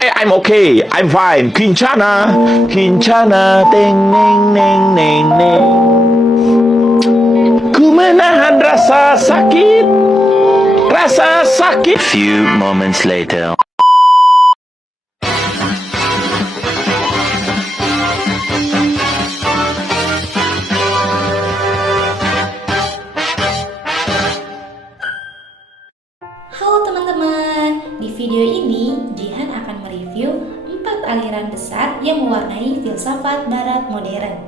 I'm okay, I'm fine. Kincana, Kincana, teng neng neng neng neng. Ku menahan rasa sakit, rasa sakit. Few moments later. Halo teman-teman, di video ini Jihan akan mereview 4 aliran besar yang mewarnai filsafat barat modern.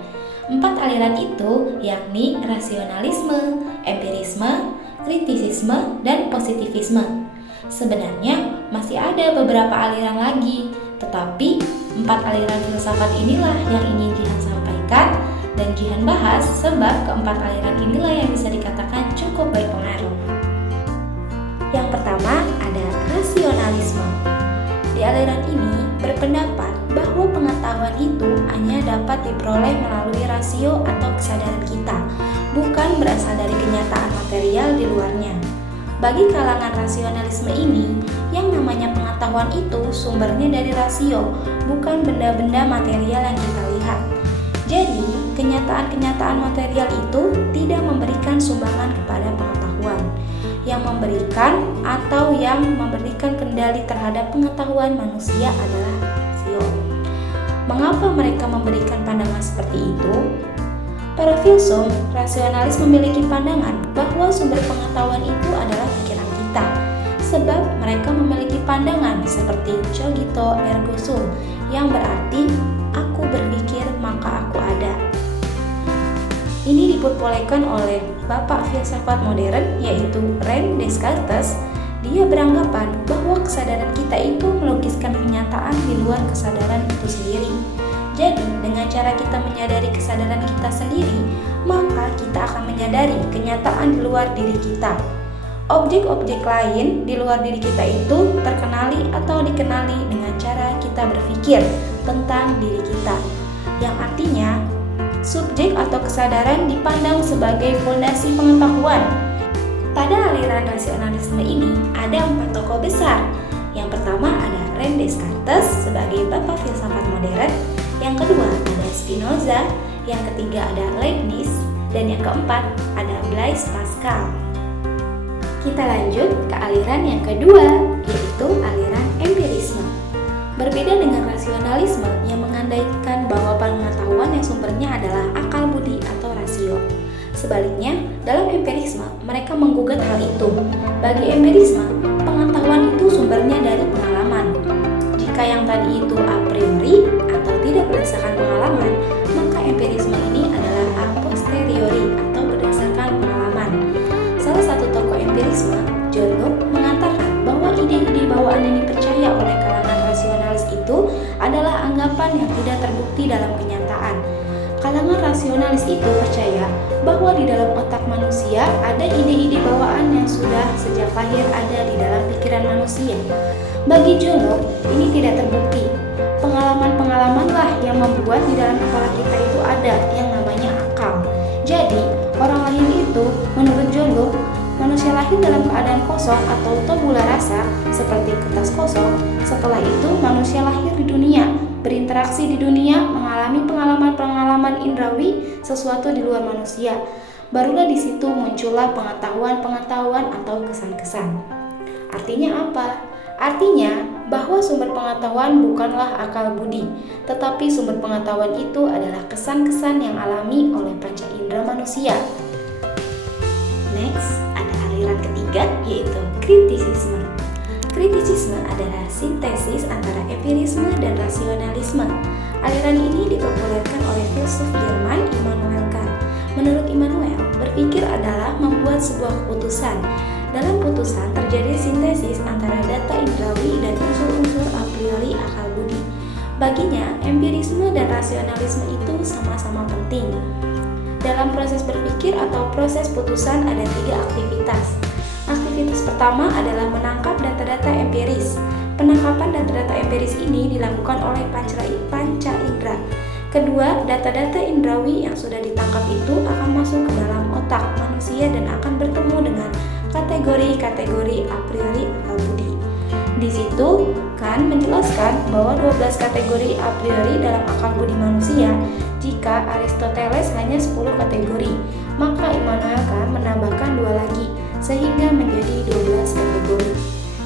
4 aliran itu yakni rasionalisme, empirisme, kritisisme, dan positivisme. Sebenarnya masih ada beberapa aliran lagi, tetapi 4 aliran filsafat inilah yang ingin Jihan sampaikan dan Jihan bahas sebab keempat aliran inilah yang bisa dikatakan cukup berpengaruh. Yang pertama ada rasionalisme. Di aliran ini berpendapat bahwa pengetahuan itu hanya dapat diperoleh melalui rasio atau kesadaran kita, bukan berasal dari kenyataan material di luarnya. Bagi kalangan rasionalisme ini, yang namanya pengetahuan itu sumbernya dari rasio, bukan benda-benda material yang kita lihat. Jadi, kenyataan-kenyataan material itu tidak memberikan sumbangan kepada pengetahuan. Yang memberikan kendali terhadap pengetahuan manusia adalah rasio. Mengapa mereka memberikan pandangan seperti itu? Para filsuf rasionalis memiliki pandangan bahwa sumber pengetahuan itu adalah pikiran kita, sebab mereka memiliki pandangan seperti cogito ergo sum, yang berarti aku berpikir maka aku ada. Ini diperbolehkan oleh bapak filsafat modern yaitu René Descartes. Dia beranggapan bahwa kesadaran kita itu melukiskan kenyataan di luar kesadaran itu sendiri. Jadi, dengan cara kita menyadari kesadaran kita sendiri, maka kita akan menyadari kenyataan di luar diri kita. Objek-objek lain di luar diri kita itu terkenali atau dikenali dengan cara kita berpikir tentang diri kita, yang artinya subjek atau kesadaran dipandang sebagai fondasi pengetahuan. Pada aliran rasionalisme ini ada 4 tokoh besar. Yang pertama ada René Descartes sebagai bapak filsafat modern, yang kedua ada Spinoza, yang ketiga ada Leibniz, dan yang keempat ada Blaise Pascal. Kita lanjut ke aliran yang kedua, yaitu aliran empirisme. Berbeda dengan rasionalisme yang mengandaikan bahwa pengetahuan yang sumbernya adalah akal budi atau rasio. Sebaliknya, dalam empirisme, mereka menggugat hal itu. Bagi empirisme, pengetahuan itu sumbernya dari pengalaman. Jika yang tadi itu a priori atau tidak berdasarkan pengalaman, maka empirisme ini adalah a posteriori atau berdasarkan pengalaman. Salah satu tokoh empirisme, John Locke, mengatakan bahwa ide-ide bawaan yang dipercaya oleh kalangan rasionalis itu adalah anggapan yang tidak terbukti dalam kenyataan. Kalangan rasionalis itu percaya bahwa di dalam otak manusia ada ide-ide bawaan yang sudah sejak lahir ada di dalam pikiran manusia. Bagi John Locke, ini tidak terbukti. Pengalaman-pengalamanlah yang membuat di dalam kepala kita itu ada yang namanya akal. Jadi, orang lain itu, menurut John Locke, manusia lahir dalam keadaan kosong atau tabula rasa seperti kertas kosong. Setelah itu manusia lahir di dunia, berinteraksi di dunia, mengalami pengalaman-pengalaman indrawi, sesuatu di luar manusia. Barulah di situ muncullah pengetahuan-pengetahuan atau kesan-kesan. Artinya apa? Artinya bahwa sumber pengetahuan bukanlah akal budi, tetapi sumber pengetahuan itu adalah kesan-kesan yang alami oleh panca indera manusia. Next, ada aliran ketiga yaitu kritisisme. Kritisisme adalah sintesis antara empirisme dan rasionalisme. Aliran ini dipopulerkan oleh filsuf Jerman Immanuel Kant. Menurut Immanuel, berpikir adalah membuat sebuah keputusan. Dalam putusan terjadi sintesis antara data indrawi dan unsur-unsur a priori akal budi. Baginya, empirisme dan rasionalisme itu sama-sama penting. Dalam proses berpikir atau proses putusan ada 3 aktivitas. Aktivitas pertama adalah menangkap data-data empiris. Penangkapan data-data empiris ini dilakukan oleh panca indera. Kedua, data-data indrawi yang sudah ditangkap itu akan masuk ke dalam otak manusia dan akan bertemu dengan kategori-kategori a priori akal budi. Di situ, Kant menjelaskan bahwa 12 kategori a priori dalam akal budi manusia. Jika Aristoteles hanya 10 kategori, maka Immanuel Kant menambahkan 2 lagi, sehingga menjadi 12 kategori.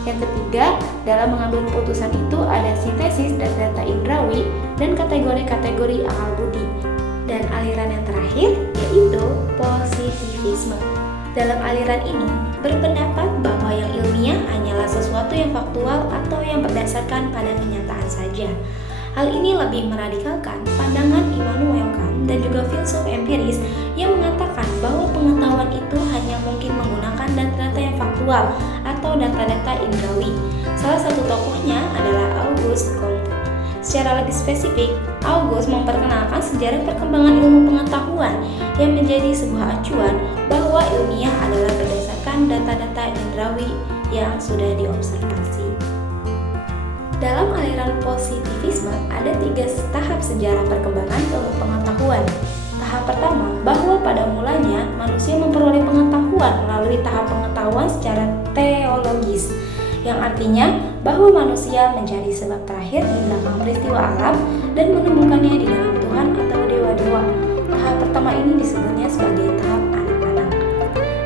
Yang ketiga, dalam mengambil keputusan itu ada sintesis dan data indrawi dan kategori-kategori akal budi. Dan aliran yang terakhir yaitu positivisme. Dalam aliran ini berpendapat bahwa yang ilmiah hanyalah sesuatu yang faktual atau yang berdasarkan pada kenyataan saja. Hal ini lebih meradikalkan pandangan Immanuel Kant dan juga filsuf empiris yang mengatakan bahwa pengetahuan itu hanya mungkin menggunakan data-data yang faktual atau data-data indrawi. Salah satu tokohnya adalah Auguste Comte. Secara lebih spesifik, Auguste memperkenalkan sejarah perkembangan ilmu pengetahuan yang menjadi sebuah acuan bahwa ilmiah adalah berdasarkan data-data indrawi yang sudah diobservasi. Dalam aliran positivisme ada 3 tahap sejarah perkembangan ilmu pengetahuan. Tahap pertama, bahwa pada mulanya manusia memperoleh pengetahuan melalui tahap pengetahuan secara teologis, yang artinya bahwa manusia mencari sebab terakhir di belakang peristiwa alam dan menemukannya di dalam Tuhan atau dewa-dewa. Tahap pertama ini disebutnya sebagai tahap anak-anak.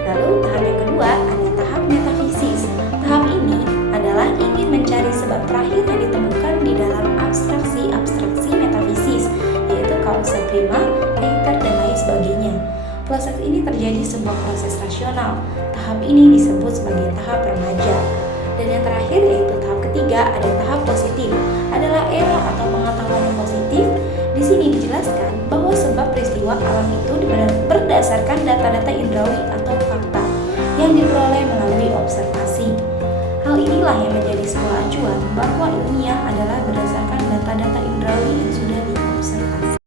Lalu tahap yang kedua ada tahap metafisis. Tahap ini adalah ingin mencari sebab terakhir yang ditemukan di dalam abstraksi-abstraksi metafisis, yaitu kausa prima, ether, dan lain sebagainya. Proses ini terjadi sebuah proses rasional. Tahap ini disebut sebagai tahap remaja. Dan yang terakhir yaitu tahap ketiga ada tahap positif, adalah era atau pengetahuan yang positif. Di sini dijelaskan bahwa sebab peristiwa alam itu berdasarkan data-data indrawi atau fakta yang diperoleh melalui observasi. Hal inilah yang menjadi sebuah acuan bahwa ilmiah adalah berdasarkan data-data indrawi yang sudah diobservasi.